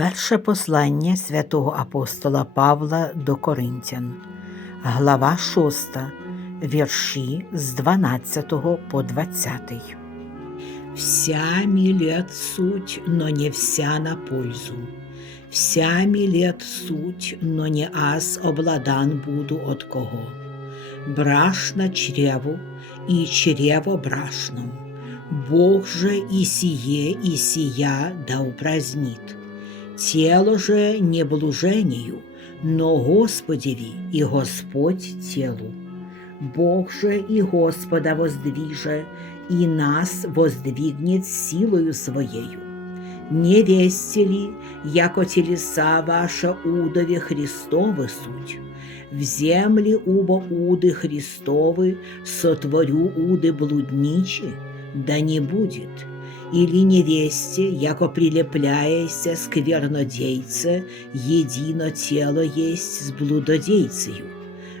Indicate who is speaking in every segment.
Speaker 1: Перше послання святого апостола Павла до Коринтян, глава 6, вірші з 12 по 20. Вся милет суть, но не вся на пользу. Вся милет суть, но не аз обладан буду от кого. Брашно чреву, и чрево брашном. Бог же и сие, и сия да упразднит Тело же не блужению, но Господеви и Господь телу. Бог же и Господа воздвиже, и нас воздвигнет силою Своею. Не весте ли, яко телеса ваша удове Христовы суть? В земле убо уды Христовы сотворю уды блудничи, да не будет. Или невесте, яко прилепляяся сквернодейце, едино тело есть с блудодейцею.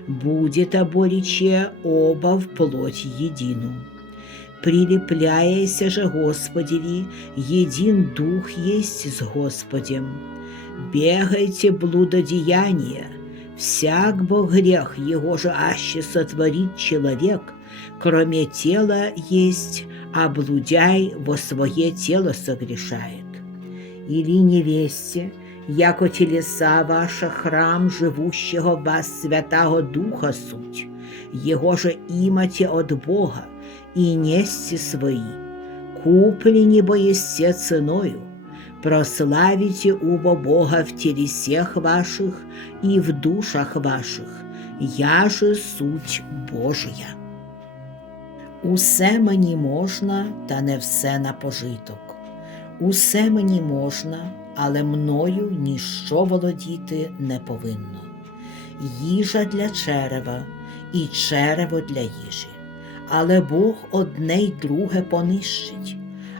Speaker 1: Будет обориче оба в плоть едину. Прилепляяся же Господеви, един дух есть с Господем. Бегайте блудодеяния, всяк бо грех его же аще сотворит человек, кроме тела есть, а блудяй во свое тело согрешает. Или невесте, яко телеса ваша храм живущего вас Святого Духа суть, его же имате от Бога, и нести свои, куплены бо есте ценою, прославите убо Бога в телесех ваших и в душах ваших, я же суть Божия. Усе мені можна, та не все на пожиток. Усе мені можна, але мною ніщо володіти не повинно. Їжа для черева і черево для їжі. Але Бог одне й друге понищить,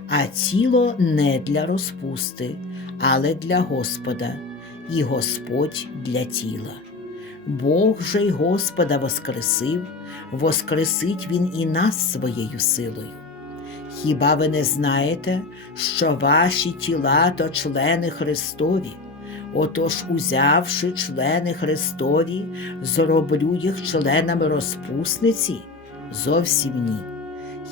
Speaker 1: а тіло не для розпусти, але для Господа, і Господь для тіла. Бог же й Господа воскресив, воскресить Він і нас своєю силою. Хіба ви не знаєте, що ваші тіла то члени Христові? Отож, узявши члени Христові, зроблю їх членами розпусниці? Зовсім ні.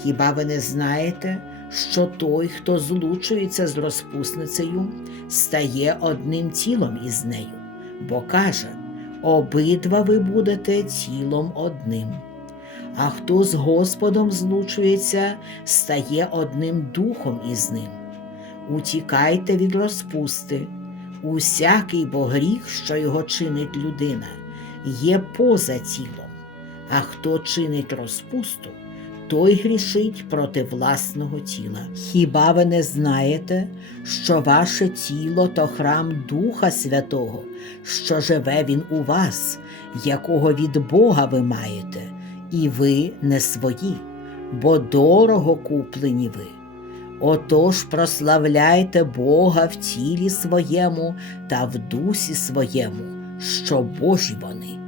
Speaker 1: Хіба ви не знаєте, що той, хто злучується з розпусницею, стає одним тілом із нею, бо каже, обидва ви будете тілом одним. А хто з Господом злучується, стає одним духом із ним. Утікайте від розпусти, усякий бо гріх, що його чинить людина, є поза тілом, а хто чинить розпусту, той грішить проти власного тіла. Хіба ви не знаєте, що ваше тіло то храм Духа Святого, що живе він у вас, якого від Бога ви маєте, і ви не свої, бо дорого куплені ви. Отож прославляйте Бога в тілі своєму та в дусі своєму, що Божі вони.